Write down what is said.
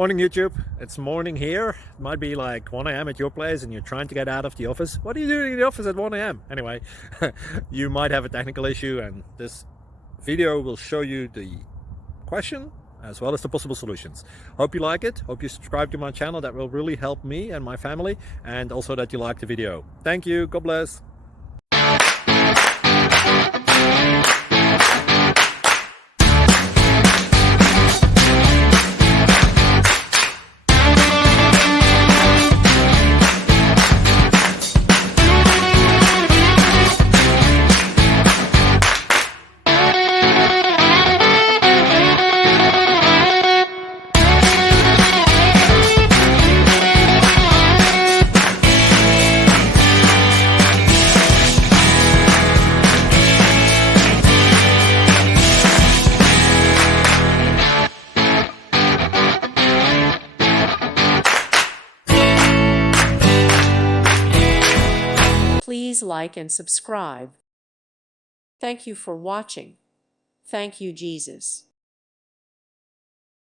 Morning YouTube, it's morning here. It might be like 1 a.m. at your place and you're trying to get out of the office. What are you doing in the office at 1 a.m.? Anyway, you might have a technical issue and this video will show you the question as well as the possible solutions. Hope you like it, hope you subscribe to my channel. That will really help me and my family, and also that you like the video. Thank you, God bless. Please like and subscribe. Thank you for watching. Thank you, Jesus.